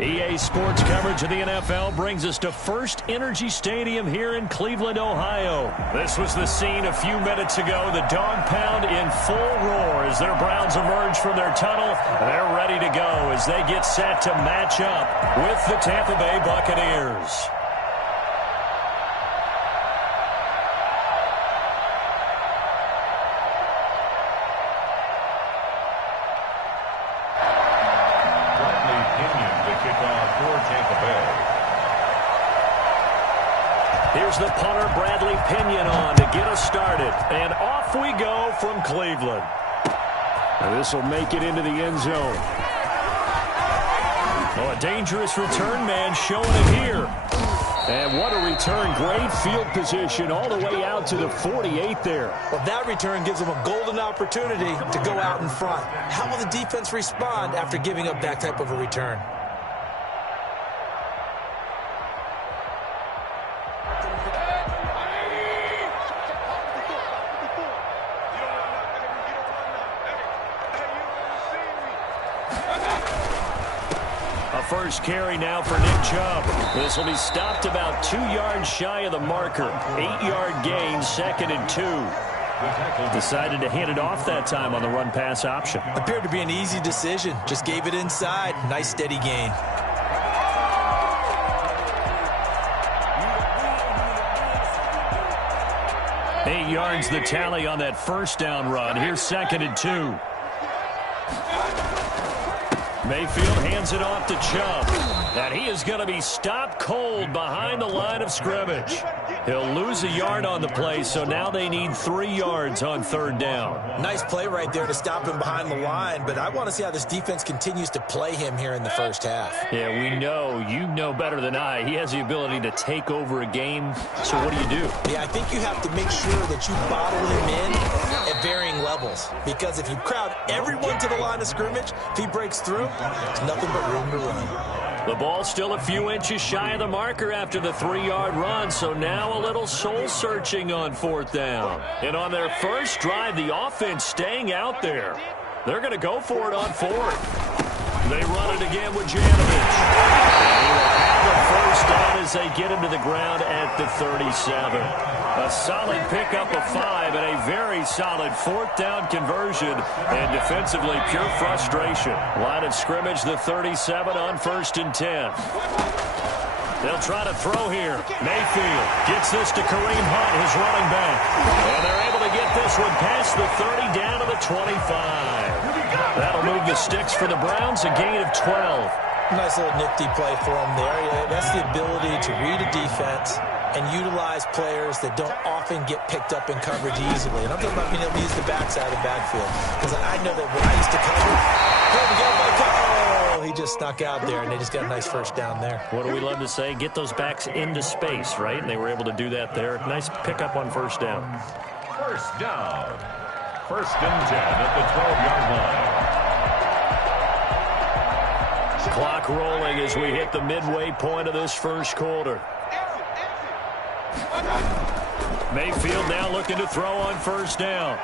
EA Sports coverage of the NFL brings us to First Energy Stadium here in Cleveland, Ohio. This was the scene a few minutes ago. The dog pound in full roar as their Browns emerge from their tunnel. They're ready to go as they get set to match up with the Tampa Bay Buccaneers. Here's the punter, Bradley Pinion, on to get us started. And off we go from Cleveland. And this will make it into the end zone. Oh, a dangerous return man showing it here. And what a return. Great field position all the way out to the 48 there. Well, that return gives them a golden opportunity to go out in front. How will the defense respond after giving up that type of a return? First carry now for Nick Chubb. This will be stopped about 2 yards shy of the marker. 8-yard gain, 2nd and 2. Decided to hand it off that time on the run-pass option. Appeared to be an easy decision. Just gave it inside. Nice steady gain. Eight yards the tally on that first down run. Here's 2nd and 2. Mayfield hands it off to Chubb. And he is going to be stopped cold behind the line of scrimmage. He'll lose a yard on the play, so now they need 3 yards on 3rd down. Nice play right there to stop him behind the line, but I want to see how this defense continues to play him here in the first half. Yeah, we know. You know better than I. He has the ability to take over a game, so what do? Yeah, I think you have to make sure that you bottle him in at varying levels, because if you crowd everyone to the line of scrimmage, if he breaks through, there's nothing but room to run. The ball still a few inches shy of the marker after the 3-yard run, so now a little soul-searching on 4th down. And on their first drive, the offense staying out there. They're going to go for it on 4th. They run it again with Janovich. And he will have the first down as they get him to the ground at the 37. A solid pickup of 5 and a very solid 4th down conversion, and defensively pure frustration. Line of scrimmage, the 37 on 1st and 10. They'll try to throw here. Mayfield gets this to Kareem Hunt, his running back. And they're able to get this one past the 30 down to the 25. That'll move the sticks for the Browns, a gain of 12. Nice little nifty play for them there. Yeah, that's the ability to read a defense and utilize players that don't often get picked up in coverage easily. And I'm talking about being able to use the backside of the backfield. Because I know that when I used to cover, he just snuck out there, and they just got a nice first down there. What do we love to say? Get those backs into space, right? And they were able to do that there. Nice pickup on 1st down. First down. 1st and 10 at the 12-yard line. Clock rolling as we hit the midway point of this first quarter. Mayfield now looking to throw on 1st down.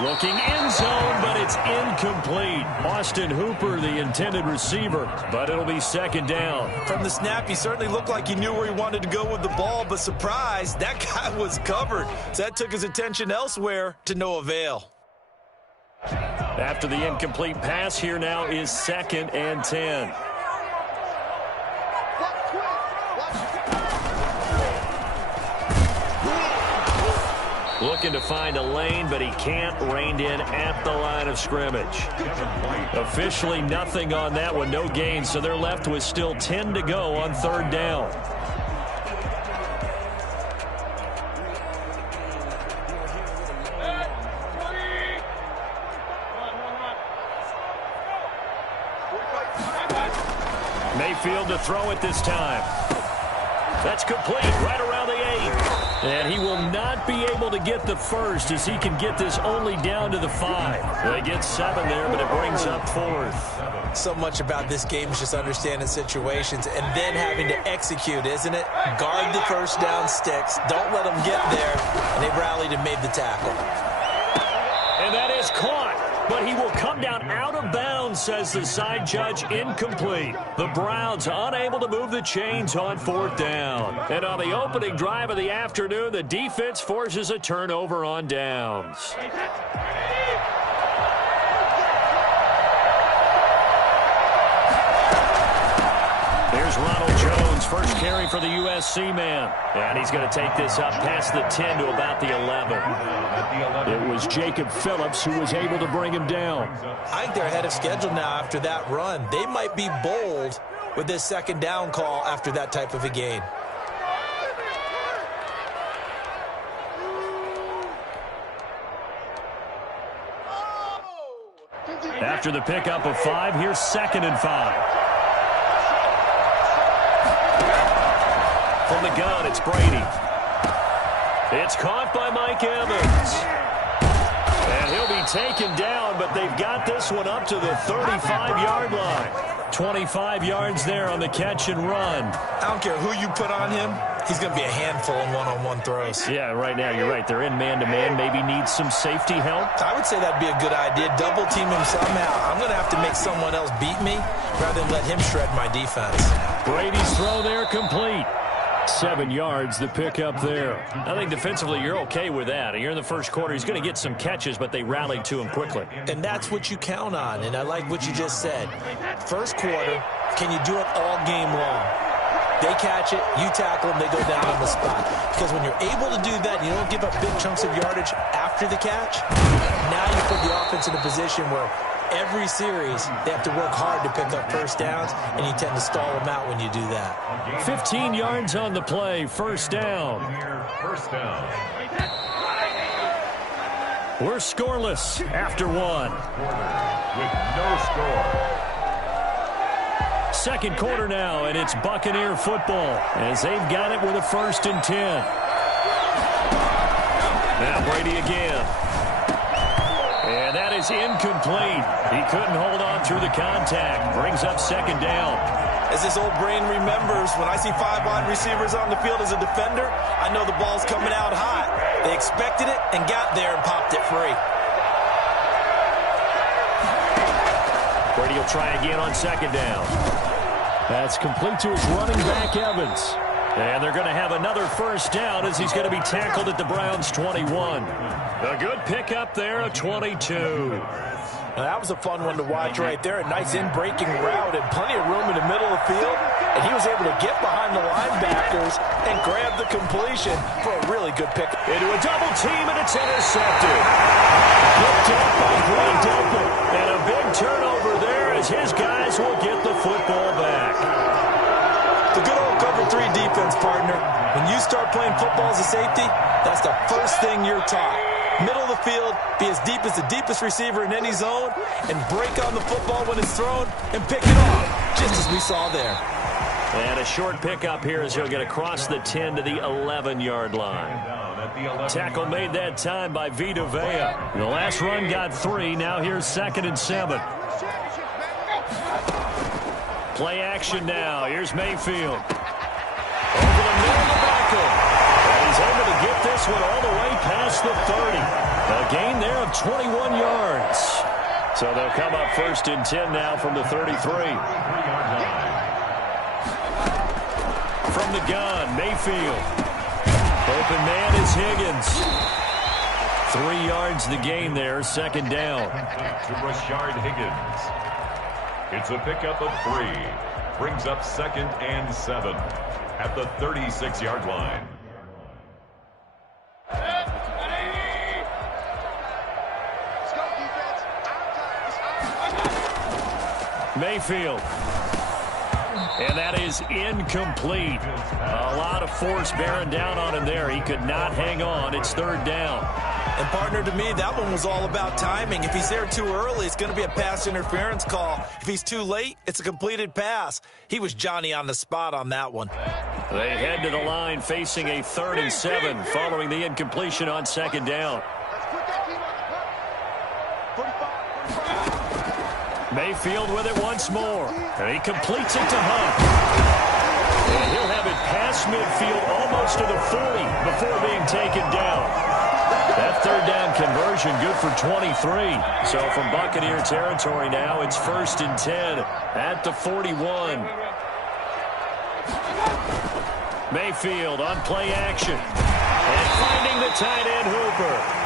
Looking end zone, but it's incomplete. Austin Hooper, the intended receiver, but it'll be 2nd down. From the snap, he certainly looked like he knew where he wanted to go with the ball, but surprise, that guy was covered. So that took his attention elsewhere to no avail. After the incomplete pass, here now is 2nd and 10. Looking to find a lane, but he can't. Reined in at the line of scrimmage. Officially nothing on that one, no gain, so they're left with still 10 to go on 3rd down. Mayfield to throw it this time. That's complete, right around the 8. And he will not be able to get the first as he can get this only down to the 5. They get 7 there, but it brings up 4th. So much about this game is just understanding situations and then having to execute, isn't it? Guard the first down sticks. Don't let them get there. And they rallied and made the tackle. And that is caught. but he will come down out of bounds, says the side judge. Incomplete. The Browns unable to move the chains on 4th down. And on the opening drive of the afternoon, the defense forces a turnover on downs. Here's Ronald Jones, first carry for the USC man. And he's going to take this up past the 10 to about the 11. It was Jacob Phillips who was able to bring him down. I think they're ahead of schedule now after that run. They might be bold with this 2nd down call after that type of a gain. After the pickup of 5, here's 2nd and 5. From the gun, it's Brady. It's caught by Mike Evans. And he'll be taken down, but they've got this one up to the 35-yard line. 25 yards there on the catch and run. I don't care who you put on him. He's going to be a handful in one-on-one throws. Yeah, right now you're right. They're in man-to-man. Maybe needs some safety help. I would say that'd be a good idea. Double team him somehow. I'm going to have to make someone else beat me rather than let him shred my defense. Brady's throw there complete. 7 yards, the pickup there. I think defensively you're okay with that. You're in the first quarter. He's going to get some catches, but they rallied to him quickly. And that's what you count on, and I like what you just said. First quarter, can you do it all game long? They catch it, you tackle them, they go down on the spot. Because when you're able to do that, you don't give up big chunks of yardage after the catch, now you put the offense in a position where every series, they have to work hard to pick up first downs, and you tend to stall them out when you do that. 15 yards on the play, first down. First down. We're scoreless after 1. With no score. Second quarter now, and it's Buccaneer football as they've got it with a 1st and 10. Now Brady again. And that is incomplete. He couldn't hold on through the contact. Brings up 2nd down. As this old brain remembers, when I see 5 wide receivers on the field as a defender, I know the ball's coming out hot. They expected it and got there and popped it free. Brady will try again on 2nd down. That's complete to his running back, Evans. And they're going to have another first down as he's going to be tackled at the Browns' 21. A good pickup there of 22. Now, that was a fun one to watch right there. A nice in-breaking route and plenty of room in the middle of the field. And he was able to get behind the linebackers and grab the completion for a really good pick. Into a double team, and it's intercepted. Picked up by Greg Delpit. And a big turnover there as his guys will get the football back. The good old cover 3 defense, partner. When you start playing football as a safety, that's the first thing you're taught. Middle of the field, be as deep as the deepest receiver in any zone, and break on the football when it's thrown and pick it off, just as we saw there. And a short pickup here as he'll get across the 10 to the 11-yard line. Tackle made that time by Vita Vea. The last run got 3. Now here's 2nd and 7. Play action now. Here's Mayfield. Over the middle of the backfield. And he's able to get this one all the way past the 30. A gain there of 21 yards. So they'll come up 1st and 10 now from the 33. From the gun, Mayfield. Open man is Higgins. 3 yards the gain there, 2nd down. To Rashard Higgins. It's a pickup of 3. Brings up 2nd and 7 at the 36-yard line. Mayfield. And that is incomplete. A lot of force bearing down on him there. He could not hang on. It's 3rd down. And, partner, to me, that one was all about timing. If he's there too early, it's going to be a pass interference call. If he's too late, it's a completed pass. He was Johnny on the spot on that one. They head to the line facing a 3rd and 7 following the incompletion on 2nd down. Mayfield with it once more. And he completes it to Hunt. And he'll have it past midfield almost to the 40 before being taken down. That 3rd down conversion conversion, good for 23. So from Buccaneer territory now, it's 1st and 10 at the 41. Mayfield on play action. And finding the tight end Hooper.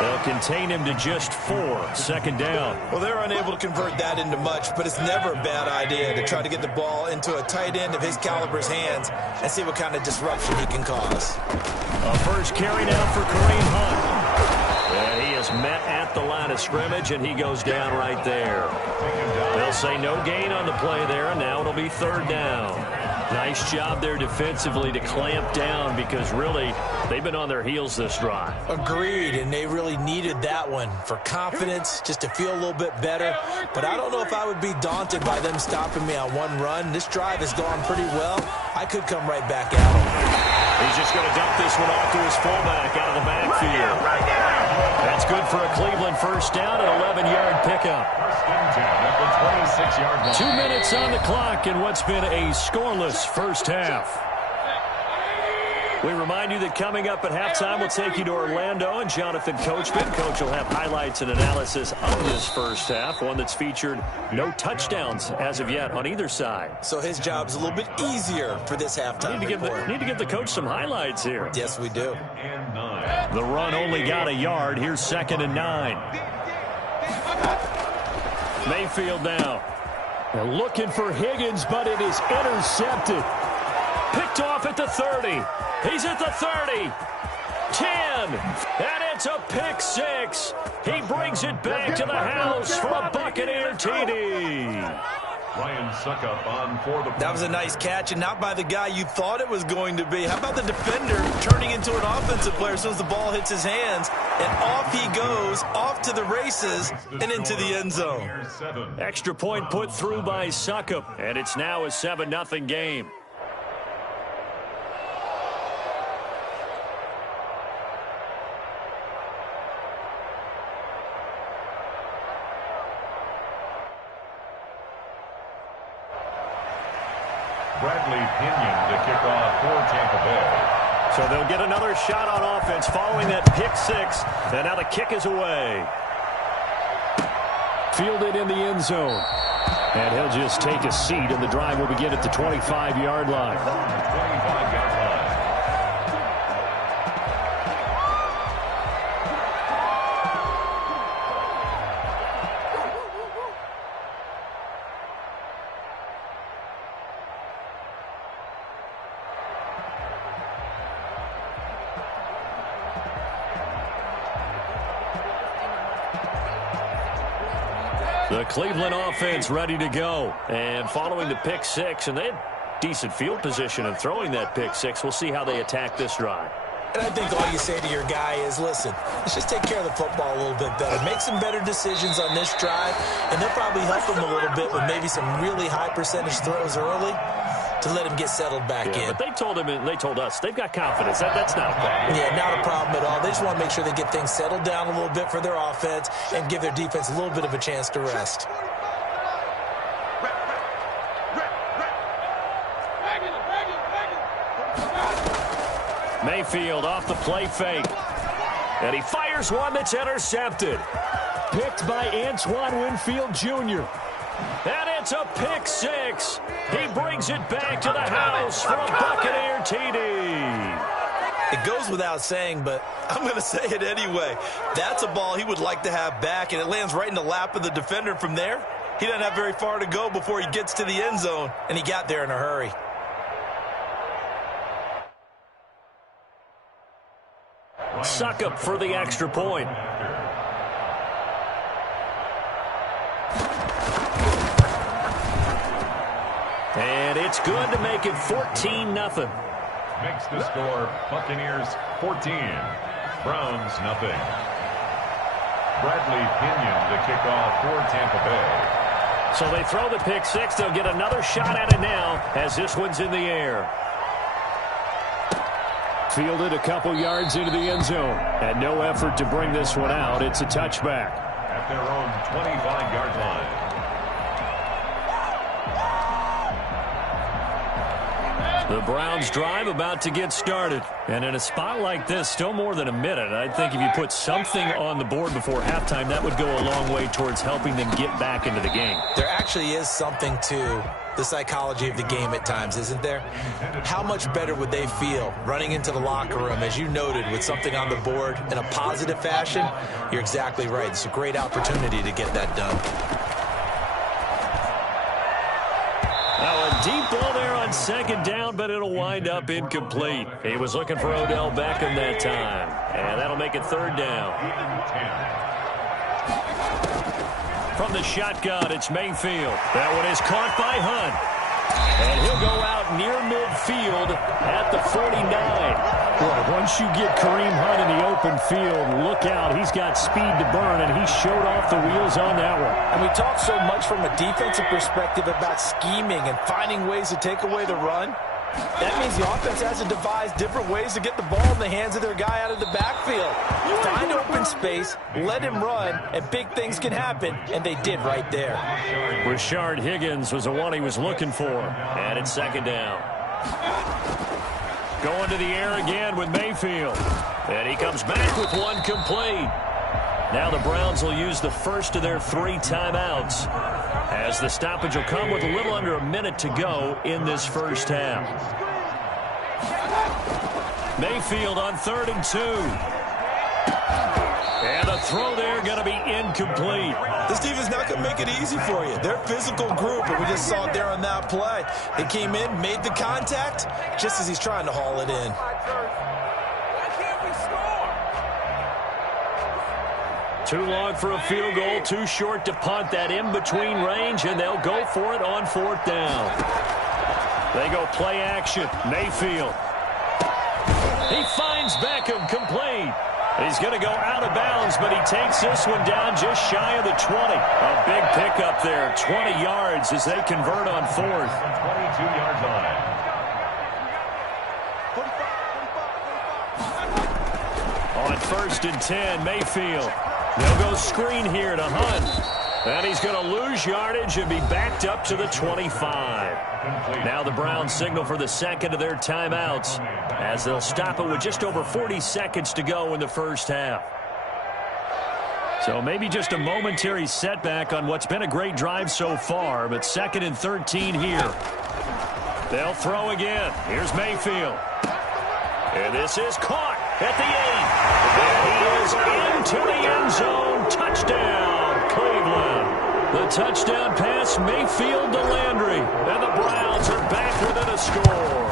They'll contain him to just 4, 2nd down. Well, they're unable to convert that into much, but it's never a bad idea to try to get the ball into a tight end of his caliber's hands and see what kind of disruption he can cause. A first carry now for Kareem Hunt. And he is met at the line of scrimmage, and he goes down right there. They'll say no gain on the play there, and now it'll be 3rd down. Nice job there defensively to clamp down because really they've been on their heels this drive. Agreed, and they really needed that one for confidence, just to feel a little bit better. But I don't know if I would be daunted by them stopping me on one run. This drive has gone pretty well. I could come right back at him. He's just going to dump this one off to his fullback out of the backfield. That's good for a Cleveland first down, an 11-yard pickup. 26-yard line. 2 minutes on the clock in what's been a scoreless first half. We remind you that coming up at halftime, we'll take you to Orlando and Jonathan Coachman. Coach will have highlights and analysis of this first half, one that's featured no touchdowns as of yet on either side. So his job's a little bit easier for this halftime. Need to give the coach some highlights here. Yes, we do. The run only got a yard. Here's 2nd and 9. Mayfield now. They're looking for Higgins, but it is intercepted. Picked off at the 30. He's at the 30. 10. And it's a pick 6. He brings it back to the house for a Buccaneer TD. Ryan Suckup on for the... That was a nice catch, and not by the guy you thought it was going to be. How about the defender turning into an offensive player as soon as the ball hits his hands, and off he goes, off to the races, and into the end zone. Extra point put through by Suckup, and it's now a 7-0 game. Bradley Pinion to kick off for Tampa Bay. So they'll get another shot on offense following that pick 6. And now the kick is away. Fielded in the end zone. And he'll just take a seat, and the drive will begin at the 25-yard line. 25-yard line. The Cleveland offense ready to go. And following the pick 6, and they had decent field position in throwing that pick 6. We'll see how they attack this drive. And I think all you say to your guy is, listen, let's just take care of the football a little bit better. Make some better decisions on this drive, and they'll probably help him a little bit with maybe some really high percentage throws early to let him get settled back in. But they told him, and they told us, they've got confidence. That's not a problem. Yeah, not a problem at all. They just want to make sure they get things settled down a little bit for their offense and give their defense a little bit of a chance to rest. Mayfield off the play fake. And he fires one that's intercepted. Picked by Antoine Winfield Jr. And it's a pick 6. He brings it back to the house for a Buccaneer TD. It goes without saying, but I'm going to say it anyway. That's a ball he would like to have back, and it lands right in the lap of the defender from there. He doesn't have very far to go before he gets to the end zone, and he got there in a hurry. Suckup for the extra point. And it's good to make it 14-0. Makes the score Buccaneers 14, Browns nothing. Bradley Pinion to kick off for Tampa Bay. So they throw the pick 6. They'll get another shot at it now as this one's in the air. Fielded a couple yards into the end zone. And no effort to bring this one out. It's a touchback. At their own 25-yard line. The Browns drive about to get started. And in a spot like this, still more than a minute, I think if you put something on the board before halftime, that would go a long way towards helping them get back into the game. There actually is something to the psychology of the game at times, isn't there? How much better would they feel running into the locker room, as you noted, with something on the board in a positive fashion? You're exactly right. It's a great opportunity to get that done. Now a deep ball there on second down, but it'll wind up incomplete. He was looking for Odell Beckham that time, and that'll make it third down. From the shotgun, it's Mayfield. That one is caught by Hunt. And he'll go out near midfield at the 49. Boy, once you get Kareem Hunt in the open field, look out. He's got speed to burn, and he showed off the wheels on that one. And we talk so much from a defensive perspective about scheming and finding ways to take away the run. That means the offense has to devise different ways to get the ball in the hands of their guy out of the backfield. Find open space, let him run, and big things can happen, and they did right there. Rashard Higgins was the one he was looking for, and it's second down. Going to the air again with Mayfield, and he comes back with one complete. Now the Browns will use the first of their 3 timeouts, as the stoppage will come with a little under a minute to go in this first half. Mayfield on 3rd and 2. And a throw there going to be incomplete. This defense not going to make it easy for you. They're a physical group, and we just saw it there on that play. They came in, made the contact, just as he's trying to haul it in. Too long for a field goal, too short to punt. That in-between range, and they'll go for it on 4th down. They go play action. Mayfield. He finds Beckham, complete. He's going to go out of bounds, but he takes this one down just shy of the 20. A big pickup there, 20 yards as they convert on 4th. 22-yard line. On 1st and 10, Mayfield. They'll go screen here to Hunt. And he's going to lose yardage and be backed up to the 25. Now the Browns signal for the second of their timeouts, as they'll stop it with just over 40 seconds to go in the first half. So maybe just a momentary setback on what's been a great drive so far, but 2nd and 13 here. They'll throw again. Here's Mayfield. And this is caught at the 8. And he is into the end zone. Touchdown, Cleveland. The touchdown pass, Mayfield to Landry. And the Browns are back within a score.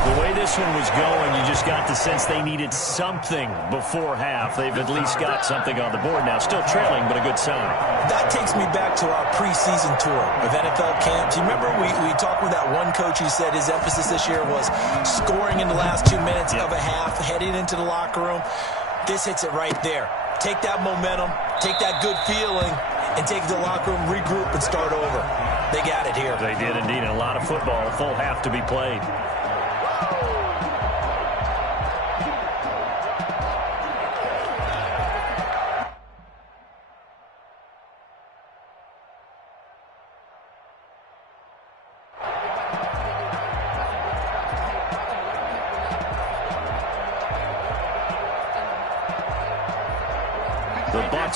The way this one was going, you just got the sense they needed something before half. They've at least got something on the board now. Still trailing, but a good sign. That takes me back to our preseason tour of NFL camps. You remember we talked with that one coach who said his emphasis this year was scoring in the last 2 minutes of a half, heading into the locker room. This hits it right there. Take that momentum, take that good feeling, and take it to the locker room, regroup, and start over. They got it here. They did indeed. A lot of football, a full half to be played.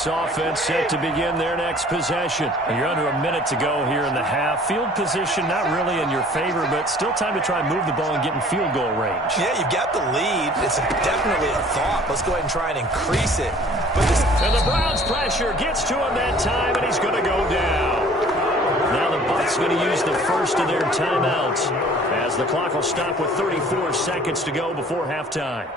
Offense set to begin their next possession. You're under a minute to go here in the half. Field position not really in your favor, but still time to try and move the ball and get in field goal range. Yeah, you've got the lead. It's definitely a thought. Let's go ahead and try and increase it. And the Browns pressure gets to him that time, and he's going to go down. Now the Bucs going to use the first of their timeouts, as the clock will stop with 34 seconds to go before halftime.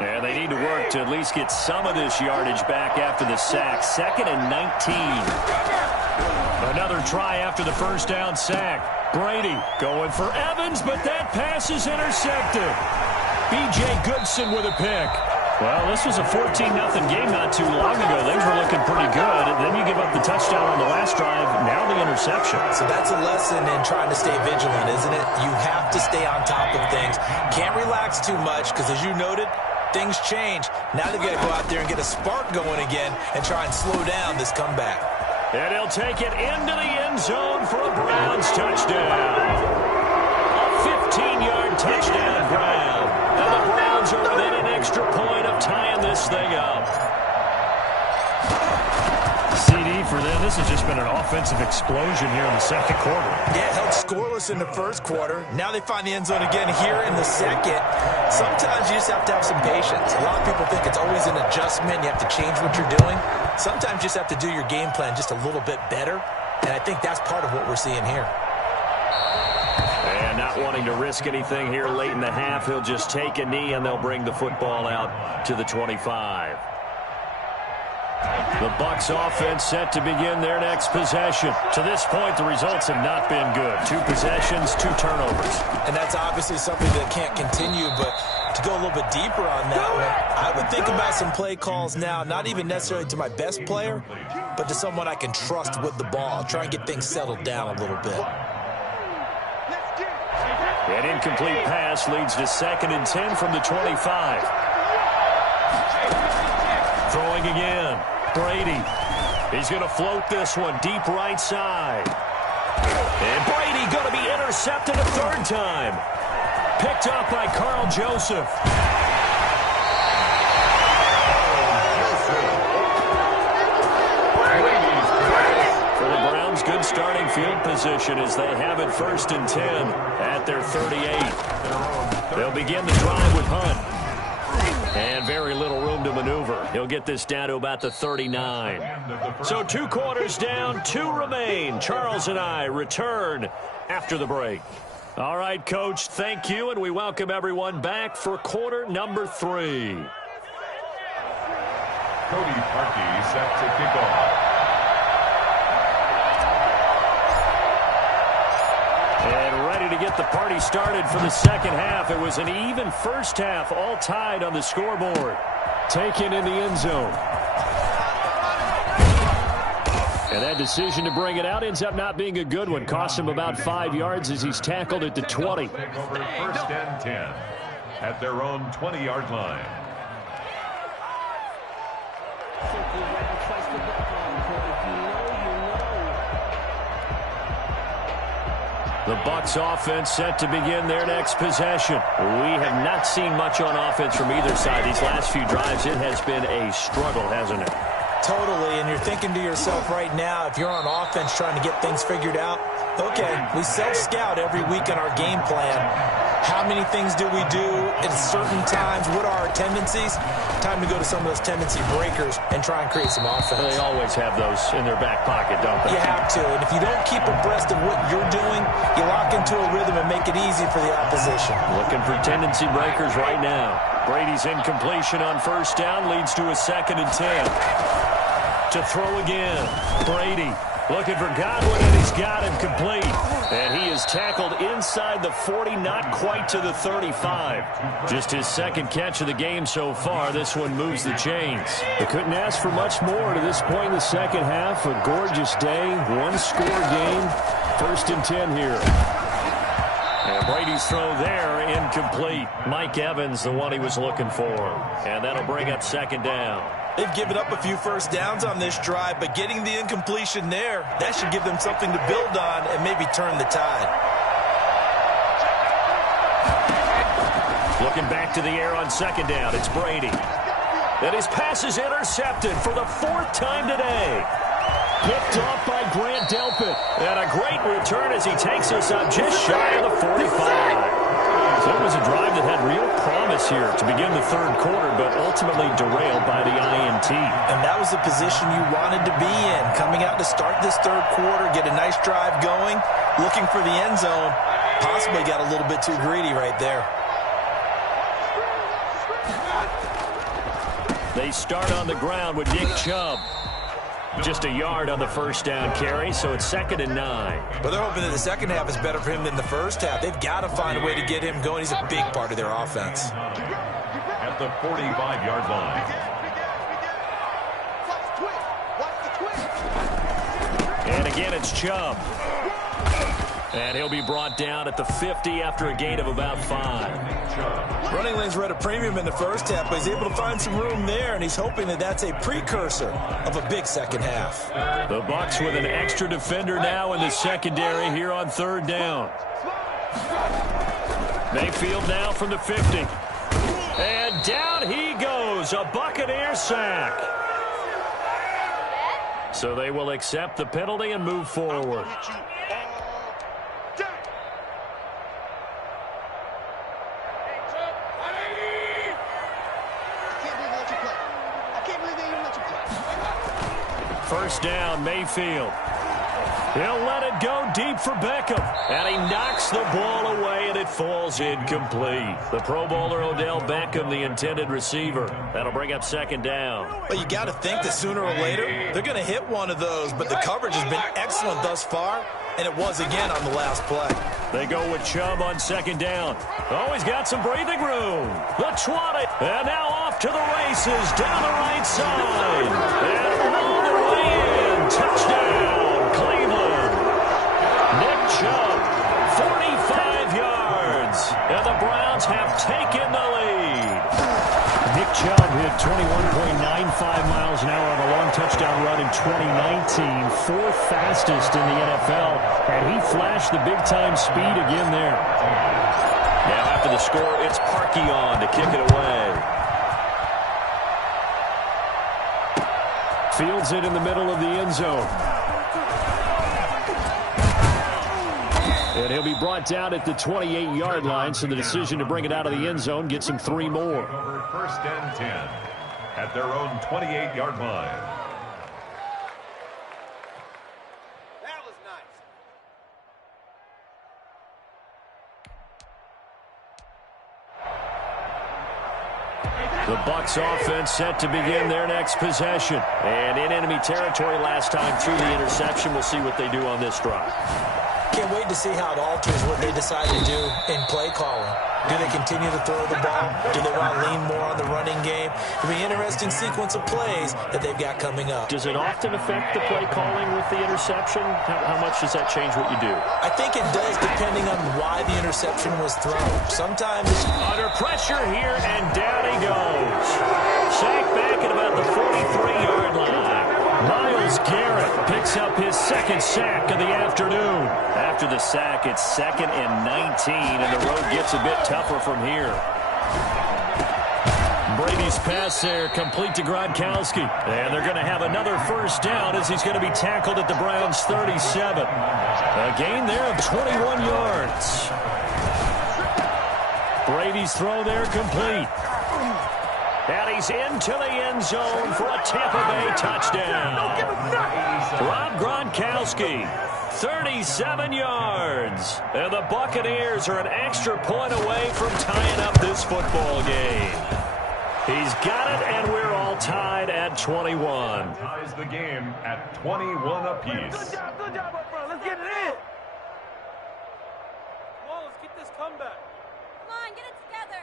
And they need to work to at least get some of this yardage back after the sack. 2nd and 19. Another try after the first down sack. Brady going for Evans, but that pass is intercepted. B.J. Goodson with a pick. Well, this was a 14-0 game not too long ago. Things were looking pretty good. And then you give up the touchdown on the last drive, now the interception. So that's a lesson in trying to stay vigilant, isn't it? You have to stay on top of things. Can't relax too much because, as you noted, things change. Now they've got to go out there and get a spark going again and try and slow down this comeback. And he'll take it into the end zone for a Browns touchdown. A touchdown ground. And the Browns are within an extra point of tying this thing up. CD for them. This has just been an offensive explosion here in the second quarter. Yeah, held scoreless in the first quarter. Now they find the end zone again here in the second. Sometimes you just have to have some patience. A lot of people think it's always an adjustment. You have to change what you're doing. Sometimes you just have to do your game plan just a little bit better. And I think that's part of what we're seeing here. And not wanting to risk anything here late in the half, he'll just take a knee and they'll bring the football out to the 25. The Bucs offense set to begin their next possession. To this point, the results have not been good. 2 possessions, 2 turnovers. And that's obviously something that can't continue, but to go a little bit deeper on that one, I would think about some play calls now, not even necessarily to my best player, but to someone I can trust with the ball. Try and get things settled down a little bit. An incomplete pass leads to 2nd and 10 from the 25. Throwing again. Brady. He's going to float this one deep right side. And Brady going to be intercepted a 3rd time. Picked up by Carl Joseph. For the Browns, good starting field position as they have it 1st and 10 at their 38. They'll begin the drive with Hunt. And very little room to maneuver. He'll get this down to about the 39. So 2 quarters down, 2 remain. Charles and I return after the break. All right, Coach, thank you, and we welcome everyone back for quarter number 3. Cody Parkey set to kick off. And ready to get the party started for the second half. It was an even first half, all tied on the scoreboard. Taken in the end zone. And that decision to bring it out ends up not being a good one. Cost him about 5 yards as he's tackled at the 20. Over 1st and 10 at their own 20-yard line. The Bucs offense set to begin their next possession. We have not seen much on offense from either side. These last few drives, it has been a struggle, hasn't it? Totally, and you're thinking to yourself right now, if you're on offense trying to get things figured out, okay, we self-scout every week in our game plan. How many things do we do at certain times? What are our tendencies? Time to go to some of those tendency breakers and try and create some offense. They always have those in their back pocket, don't they? You have to, and if you don't keep abreast of what you're doing, you lock into a rhythm and make it easy for the opposition. Looking for tendency breakers right now. Brady's incompletion on 1st down leads to a 2nd and 10. To throw again. Brady looking for Godwin, and he's got him complete. And he is tackled inside the 40, not quite to the 35. Just his 2nd catch of the game so far. This one moves the chains. They couldn't ask for much more to this point in the second half. A gorgeous day, 1-score game. 1st and 10 here. And Brady's throw there, incomplete. Mike Evans, the one he was looking for. And that'll bring up 2nd down. They've given up a few first downs on this drive, but getting the incompletion there, that should give them something to build on and maybe turn the tide. Looking back to the air on 2nd down, it's Brady. And his pass is intercepted for the 4th time today. Picked off by Grant Delpit. And a great return as he takes us up just shy of the 45. So it was a drive that had real promise here to begin the 3rd quarter, but ultimately derailed by the INT. And that was the position you wanted to be in. Coming out to start this 3rd quarter, get a nice drive going, looking for the end zone. Possibly got a little bit too greedy right there. They start on the ground with Nick Chubb. Just a yard on the 1st down carry, so it's 2nd and 9. But they're hoping that the second half is better for him than the first half. They've got to find a way to get him going. He's a big part of their offense. At the 45-yard line. And again, it's Chubb. And he'll be brought down at the 50 after a gain of about 5. Running lanes were at a premium in the first half, but he's able to find some room there, and he's hoping that that's a precursor of a big second half. The Bucs with an extra defender now in the secondary here on 3rd down. Mayfield now from the 50. And down he goes, a Buccaneer sack. So they will accept the penalty and move forward. First down, Mayfield. He'll let it go deep for Beckham. And he knocks the ball away, and it falls incomplete. The Pro Bowler Odell Beckham, the intended receiver. That'll bring up second down. Well, you got to think that sooner or later, they're going to hit one of those. But the coverage has been excellent thus far, and it was again on the last play. They go with Chubb on second down. Oh, he's got some breathing room. The 20. And now off to the races down the right side. And all the way in. Touchdown, Cleveland. Nick Chubb, 45 yards. And the Browns have taken the lead. Nick Chubb hit 21.95 miles an hour on a long touchdown run in 2019. Fourth fastest in the NFL. And he flashed the big-time speed again there. Now after the score, it's Parkey on to kick it away. Fields it in the middle of the end zone. And he'll be brought down at the 28-yard line, so the decision to bring it out of the end zone gets him 3 more. First and 10 at their own 28-yard line. That was nice. The Bucs offense set to begin their next possession. And in enemy territory last time through the interception. We'll see what they do on this drive. Can't wait to see how it alters what they decide to do in play calling. Do they continue to throw the ball? Do they want to lean more on the running game? It'll be an interesting sequence of plays that they've got coming up. Does it often affect the play calling with the interception? How much does that change what you do? I think it does, depending on why the interception was thrown. Sometimes under pressure here, and down he goes. Sacked back at about the 43-yard line. Myles Garrett picks up his second sack of the afternoon. After the sack, it's 2nd and 19, and the road gets a bit tougher from here. Brady's pass there, complete to Gronkowski. And they're going to have another first down as he's going to be tackled at the Browns' 37. A gain there of 21 yards. Brady's throw there complete. And he's into the end zone for a Tampa Bay touchdown. Rob Gronkowski, 37 yards. And the Buccaneers are an extra point away from tying up this football game. He's got it, and we're all tied at 21. Ties the game at 21 apiece. Good job up front. Let's get it in. Come on, let's get this comeback. Come on, get it together.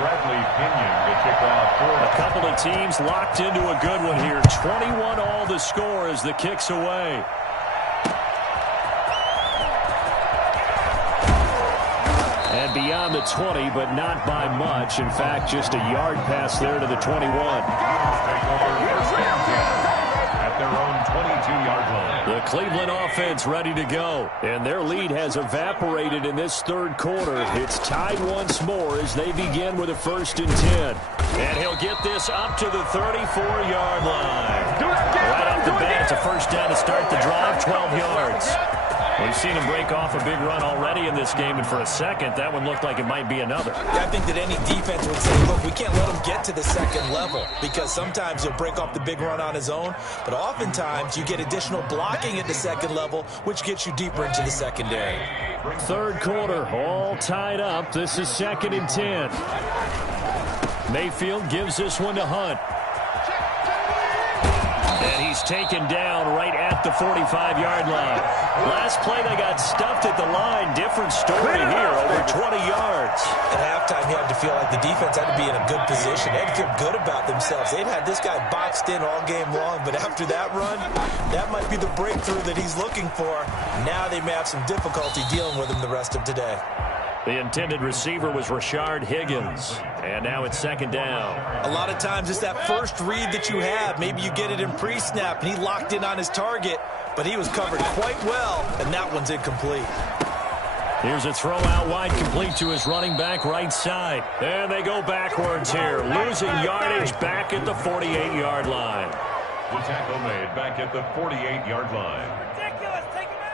Bradley Pinion to kick off for A couple of teams locked into a good one here. 21 all the score as the kick's away. And beyond the 20, but not by much. In fact, just a yard pass there to the 21. At their own 22-yard line. The Cleveland offense ready to go. And their lead has evaporated in this third quarter. It's tied once more as they begin with a 1st and 10. And he'll get this up to the 34-yard line. Right off the bat, it's a first down to start the drive, 12 yards. We've seen him break off a big run already in this game, and for a second, that one looked like it might be another. I think that any defense would say, look, we can't let him get to the second level, because sometimes he'll break off the big run on his own, but oftentimes you get additional blocking at the second level, which gets you deeper into the secondary. Third quarter, all tied up. This is 2nd and 10. Mayfield gives this one to Hunt. And he's taken down right at the 45-yard line. Last play, they got stuffed at the line. Different story here, over 20 yards. At halftime, you had to feel like the defense had to be in a good position. They had to feel good about themselves. They'd had this guy boxed in all game long, but after that run, that might be the breakthrough that he's looking for. Now they may have some difficulty dealing with him the rest of today. The intended receiver was Rashard Higgins. And now it's second down. A lot of times it's that first read that you have. Maybe you get it in pre-snap, and he locked in on his target, but he was covered quite well, and that one's incomplete. Here's a throw out wide, complete to his running back right side. And they go backwards here, losing yardage back at the 48-yard line. The tackle made back at the 48-yard line. Ridiculous. Take him out.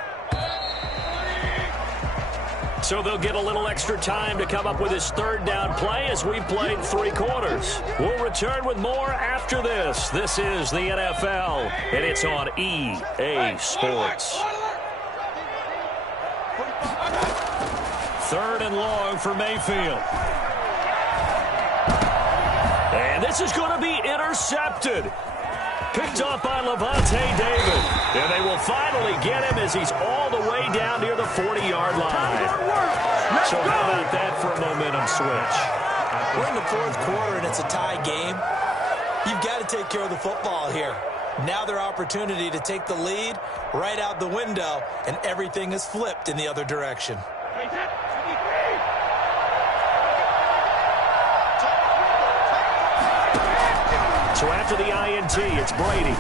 So they'll get a little extra time to come up with his third down play as we played 3 quarters. We'll return with more after this. This is the NFL, and it's on EA Sports. 3rd and long for Mayfield. And this is going to be intercepted. Picked off by Levante David. And they will finally get him as he's all the way down near the 40-yard line. So how about that for a momentum switch? We're in the 4th quarter, and it's a tie game. You've got to take care of the football here. Now their opportunity to take the lead right out the window, and everything is flipped in the other direction. So after the INT, it's Brady.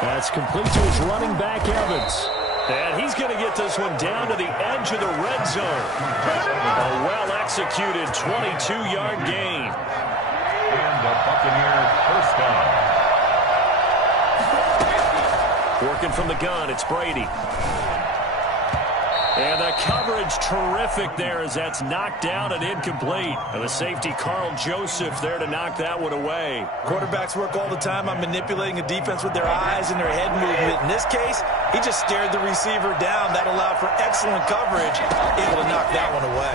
That's complete to his running back, Evans. And he's going to get this one down to the edge of the red zone. A well-executed 22-yard gain. And the Buccaneers first down. Working from the gun, it's Brady. And the coverage terrific there as that's knocked down and incomplete. And the safety, Carl Joseph, there to knock that one away. Quarterbacks work all the time on manipulating a defense with their eyes and their head movement. In this case, he just stared the receiver down. That allowed for excellent coverage, able to knock that one away.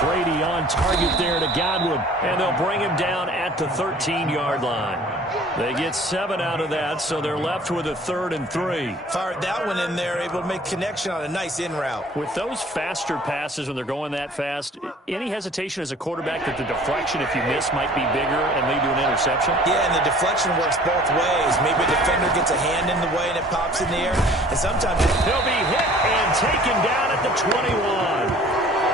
Brady on target there to Godwin. And they'll bring him down at the 13-yard line. They get 7 out of that, so they're left with a 3rd and 3. Fired that one in there, able to make connection on a nice in route. With those faster passes when they're going that fast, any hesitation as a quarterback that the deflection, if you miss, might be bigger and lead to an interception? Yeah, and the deflection works both ways. Maybe a defender gets a hand in the way and it pops in the air, and sometimes he'll be hit and taken down at the 21.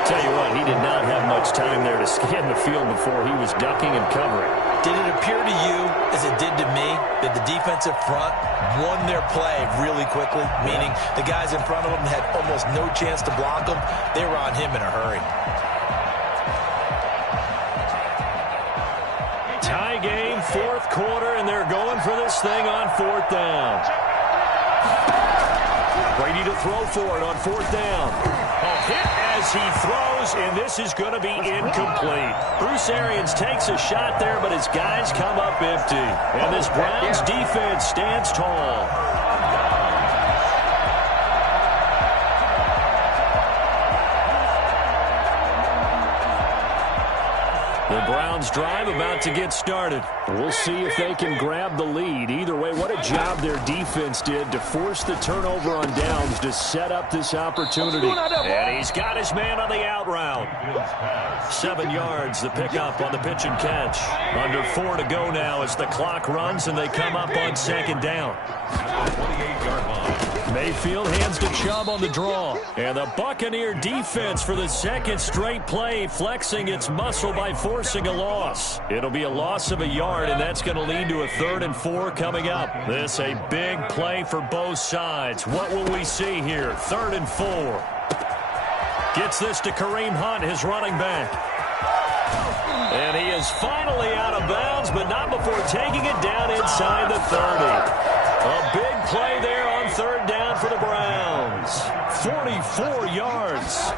Tell you what, he did not have much time there to scan the field before he was ducking and covering. Did it appear to you, as it did to me, that the defensive front won their play really quickly? Meaning the guys in front of them had almost no chance to block them. They were on him in a hurry. Tie game, 4th quarter, and they're going for this thing on 4th down. Brady to throw for it on 4th down. A hit as he throws, and this is going to be incomplete. Bruce Arians takes a shot there, but his guys come up empty. And this Browns defense stands tall. The Browns drive about to get started. We'll see if they can grab the lead. Either way, what a job their defense did to force the turnover on downs to set up this opportunity. And he's got his man on the out route. 7 yards, the pickup on the pitch and catch. Under 4 to go now as the clock runs and they come up on 2nd down. 28-yard line. Mayfield hands to Chubb on the draw. And the Buccaneer defense for the 2nd straight play, flexing its muscle by forcing a loss. It'll be a loss of a yard, and that's going to lead to a 3rd and 4 coming up. This a big play for both sides. What will we see here? 3rd and 4. Gets this to Kareem Hunt, his running back. And he is finally out of bounds, but not before taking it down inside the 30. A big play there on 3rd down for the Browns. 44 yards.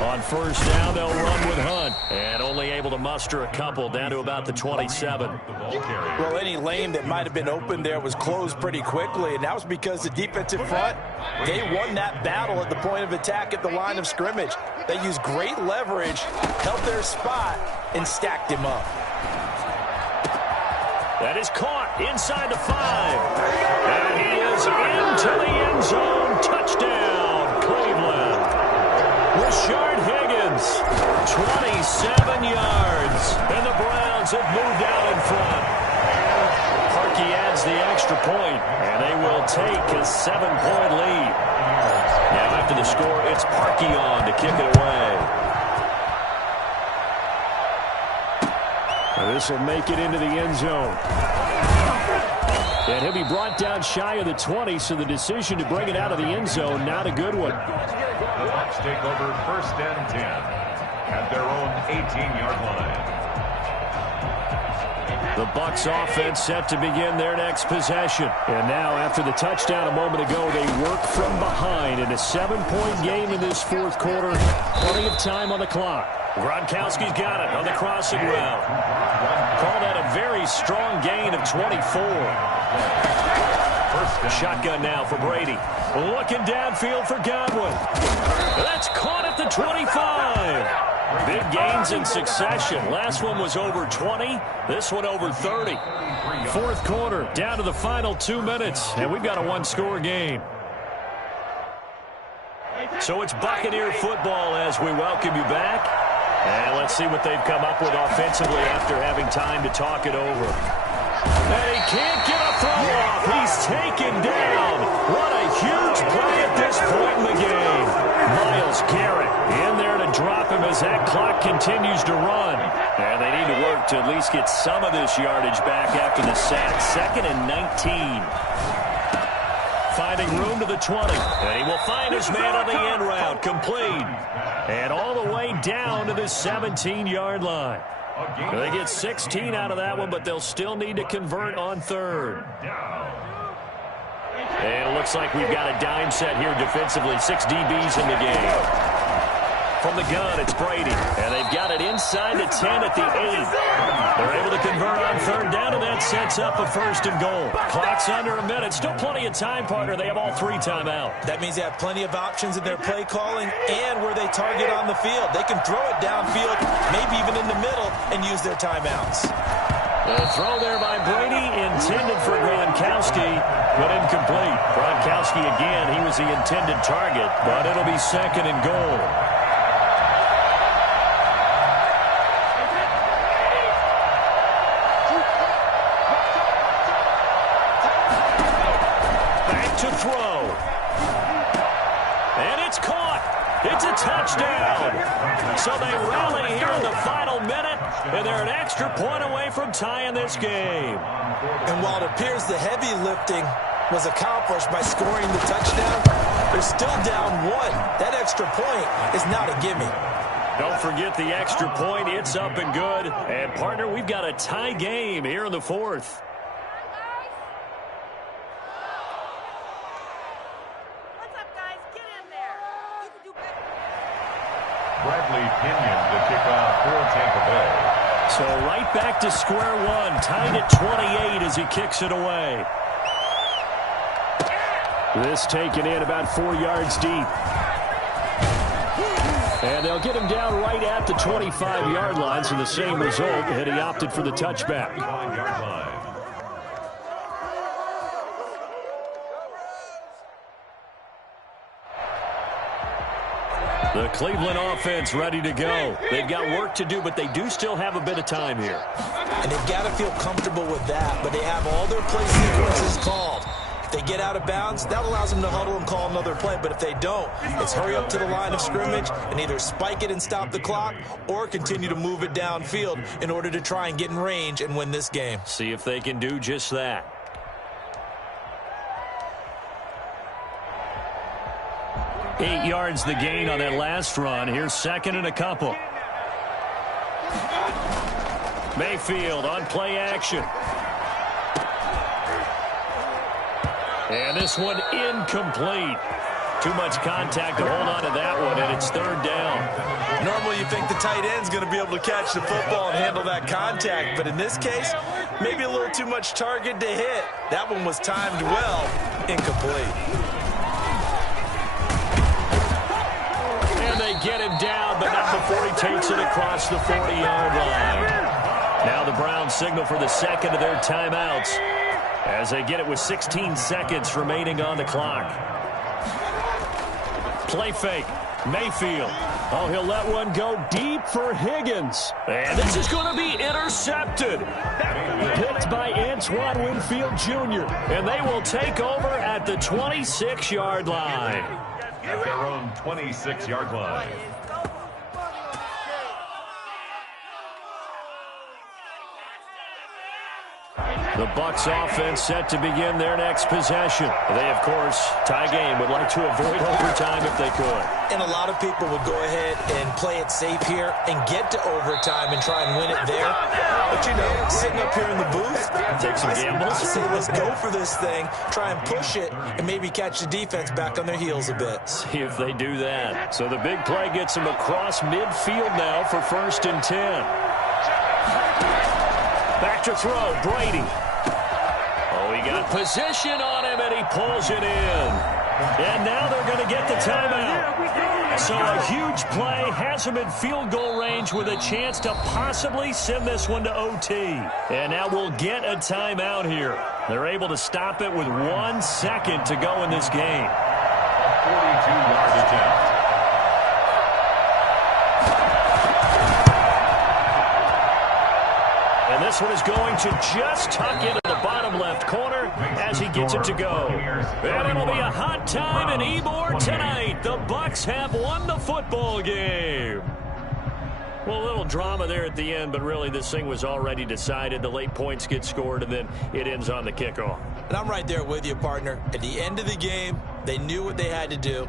On 1st down, they'll run with Hunt. And only able to muster a couple down to about the 27. Well, any lane that might have been open there was closed pretty quickly, and that was because the defensive front, they won that battle at the point of attack at the line of scrimmage. They used great leverage, held their spot, and stacked him up. That is caught inside the 5. And he is into the end zone. Touchdown, Cleveland. Rashard Higgins, 27 yards. And the Browns have moved out in front. Parkey adds the extra point, and they will take a 7-point lead. Now after the score, it's Parkey on to kick it away. This will make it into the end zone. And he'll be brought down shy of the 20, so the decision to bring it out of the end zone, not a good one. The Bucs take over 1st and 10 at their own 18-yard line. The Bucs offense set to begin their next possession. And now, after the touchdown a moment ago, they work from behind in a 7-point game in this 4th quarter. Plenty of time on the clock. Gronkowski's got it on the crossing route. Call that a very strong gain of 24. Shotgun now for Brady. Looking downfield for Godwin. That's caught at the 25. Big gains in succession. Last one was over 20. This one over 30. 4th quarter, down to the final 2 minutes, and we've got a 1-score game. So it's Buccaneer football as we welcome you back. And let's see what they've come up with offensively after having time to talk it over. And he can't get a throw off. He's taken down. What a huge play at this point in the game. Myles Garrett in there to drop him as that clock continues to run. And they need to work to at least get some of this yardage back after the sack. 2nd and 19. Finding room to the 20. And he will find his man on the end route. Complete. And all the way down to the 17-yard line. They get 16 out of that one, but they'll still need to convert on 3rd. And it looks like we've got a dime set here defensively. 6 DBs in the game. From the gun, it's Brady. And they've got it inside the 10 at the 8. They're able to convert on 3rd down, and that sets up a 1st and goal. Clock's under a minute. Still plenty of time, partner. They have all 3 timeout. That means they have plenty of options in their play calling and where they target on the field. They can throw it downfield, maybe even in the middle, and use their timeouts. The throw there by Brady, intended for Gronkowski, but incomplete. Gronkowski again, he was the intended target, but it'll be 2nd and goal. To throw. And it's caught. It's a touchdown. So they rally here in the final minute, and they're an extra point away from tying this game. And while it appears the heavy lifting was accomplished by scoring the touchdown, they're still down 1. That extra point is not a gimme. Don't forget the extra point. It's up and good. And, partner, we've got a tie game here in the 4th. Bradley Pinion to kick off for Tampa Bay. So right back to square one, tied at 28 as he kicks it away. This taken in about 4 yards deep. And they'll get him down right at the 25-yard line, so the same result, and he opted for the touchback. The Cleveland offense ready to go. They've got work to do, but they do still have a bit of time here. And they've got to feel comfortable with that, but they have all their play sequences called. If they get out of bounds, that allows them to huddle and call another play. But if they don't, it's hurry up to the line of scrimmage and either spike it and stop the clock or continue to move it downfield in order to try and get in range and win this game. See if they can do just that. Eight yards the gain on that last run. Here's 2nd and a couple. Mayfield on play action. And this one incomplete. Too much contact to hold on to that one, and it's 3rd down. Normally you think the tight end's going to be able to catch the football and handle that contact, but in this case, maybe a little too much target to hit. That one was timed well, incomplete. And they get him down, but not before he takes it across the 40-yard line. Now the Browns signal for the second of their timeouts as they get it with 16 seconds remaining on the clock. Play fake. Mayfield Oh, he'll let one go deep for Higgins. And this is going to be intercepted. Picked by Antoine Winfield Jr. And they will take over at the 26-yard line. At their own 26-yard line. The Bucs offense set to begin their next possession. They, of course, tie game, would like to avoid overtime if they could. And a lot of people would go ahead and play it safe here and get to overtime and try and win it there. But, you know, sitting up here in the booth, take some gambles. I say let's go for this thing, try and push it, and maybe catch the defense back on their heels a bit. See if they do that. So the big play gets them across midfield now for 1st and 10. Back to throw, Brady. Oh, he got position on him, and he pulls it in. And now they're going to get the timeout. So a huge play has him in field goal range with a chance to possibly send this one to OT. And now we'll get a timeout here. They're able to stop it with 1 second to go in this game. A 42-yard attempt. And this one is going to just tuck into the bottom left corner as he gets it to go. And it'll be a hot time in Ybor tonight. The Bucs have won the football game. Well, a little drama there at the end, but really this thing was already decided. The late points get scored, and then it ends on the kickoff. And I'm right there with you, partner. At the end of the game, they knew what they had to do.